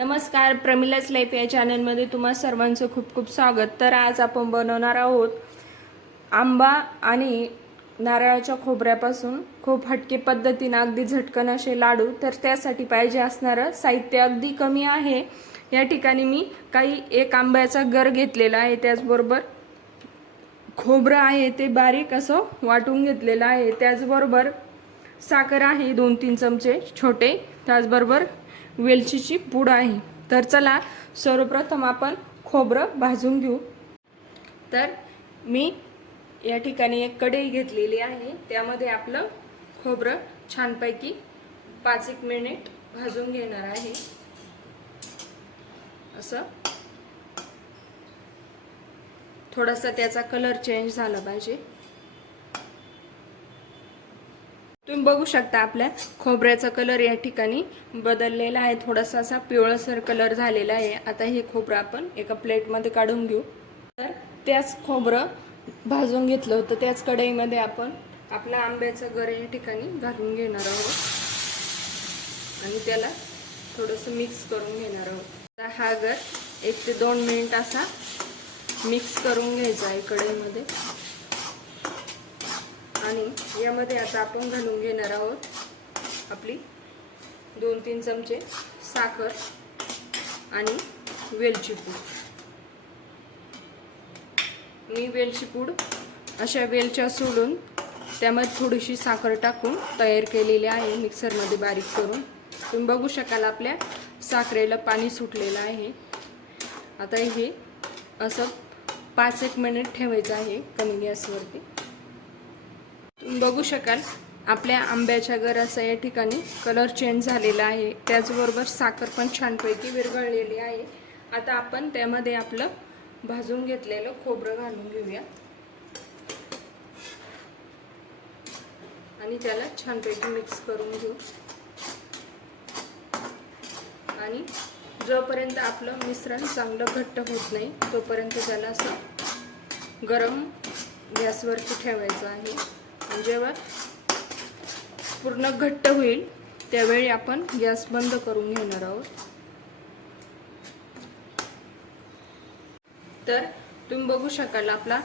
नमस्कार प्रमिलाच लाईफ या चॅनलमध्ये तुम्हा सर्वांचं खूप खूप स्वागत. तर आज आपण बनवणार आहोत आंबा आणि नारळाच्या खोबऱ्यापासून खूप हटके पद्धतीनं अगदी झटकन असे लाडू. तर त्यासाठी पाहिजे असणारं साहित्य अगदी कमी आहे. या ठिकाणी मी काही एक आंब्याचा गर घेतलेला आहे. त्याचबरोबर खोबरं आहे ते बारीक असं वाटून घेतलेलं आहे. त्याचबरोबर साखर आहे दोन तीन चमचे छोटे. त्याचबरोबर वेलचीची पूड आहे. तर चला सर्वप्रथम आपण खोबरं भाजून घेऊ. तर मी या ठिकाणी एक कढई घेतलेली आहे. त्यामध्ये आपलं खोबरं छानपैकी पाच एक मिनिट भाजून घेणार आहे. असं. थोडासा त्याचा कलर चेंज झाला पाहिजे. तुम्ही बघू शकता आपल्या खोबऱ्याचा कलर या ठिकाणी बदललेला आहे. थोडासा असा पिवळसर कलर झालेला आहे. आता हे खोबरं आपण एका प्लेटमध्ये काढून घेऊ. तर त्याच खोबरं भाजून घेतलं होतं. त्याच कढईमध्ये आपण आपला आंब्याचं गर या ठिकाणी घालून घेणार आहोत. आणि त्याला थोडंसं मिक्स करून घेणार आहोत. आता हा गर एक ते दोन मिनिट असा मिक्स करून घ्यायचा आहे कढईमध्ये. आणि यामध्ये आता आपण घालून घेणार आहोत आपली दोन तीन चमचे साखर आणि वेलची पूड. मी वेलची पूड अशा वेलच्या सोडून त्यामध्ये थोडीशी साखर टाकून तयार केलेली आहे मिक्सरमध्ये बारीक करून. तुम्ही बघू शकाल आपल्या साखरेला पाणी सुटलेलं आहे. आता हे असं पाच एक मिनिट ठेवायचं आहे कमी गॅसवरती. तुम्ही बघू शकाल आपल्या आंब्याच्या गराचा या ठिकाणी कलर चेंज झालेला आहे. त्याचबरोबर साखर पण छानपैकी विरघळलेली आहे. आता आपण त्यामध्ये आपलं भाजून घेतलेलं खोबरं घालून घेऊया. आणि त्याला छानपैकी मिक्स करून घेऊ. आणि जोपर्यंत आपलं मिश्रण चांगलं घट्ट होत नाही तोपर्यंत त्याला असं गरम गॅसवरती ठेवायचं आहे. म्हणजे जेव्हा पूर्ण घट्ट होईल. त्यावेळी आपण गॅस बंद करून घेणार आहोत. तर तुम्ही बघू शकाल आपला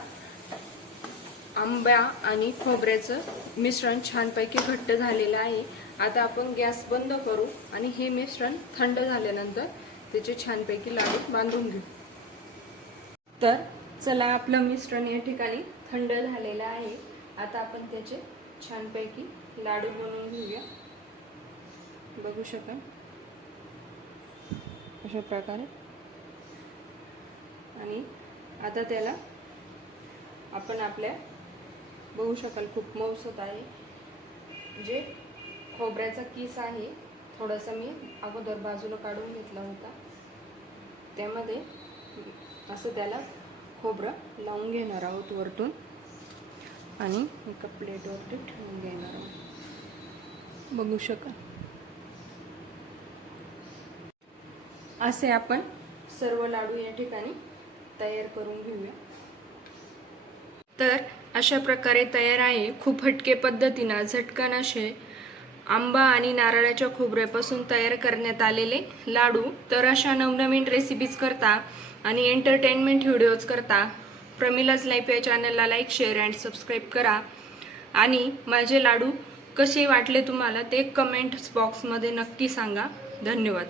आंब्या आणि खोबऱ्याचं मिश्रण छानपैकी घट्ट झालेलं आहे. आता आपण गॅस बंद करू आणि हे मिश्रण थंड झाल्यानंतर त्याचे छानपैकी लाडू बांधून घेऊ. तर चला आपलं मिश्रण या ठिकाणी थंड झालेलं आहे. आता आपण त्याचे छानपैकी लाडू बनवून घेऊया. बघू शकाल. अशा प्रकारे. आणि आता त्याला आपण आपल्या बघू शकाल खूप मौसत आहे. जे खोबऱ्याचा किस आहे थोडासा मी अगोदर बाजूला काढून घेतला होता. त्यामध्ये असं त्याला खोबरं लावून घेणार आहोत वरतून. आणि एका प्लेटवरती ठेवून घेणार आहोत बघू शकाल असे आपण सर्व लाडू या ठिकाणी तयार करून घेऊया. तर अशा प्रकारे तयार आहे. खूप हटके पद्धतीनं झटकन असे आंबा आणि नारळाच्या खोबऱ्यापासून तयार करण्यात आलेले लाडू. तर अशा नवनवीन रेसिपीज करता आणि एंटरटेनमेंट व्हिडिओज करता प्रमिलाज लाईफ या चॅनलला लाईक शेअर अँड सबस्क्राईब करा. आणि माझे लाडू कसे वाटले तुम्हाला ते कमेंट्स बॉक्समध्ये नक्की सांगा. धन्यवाद.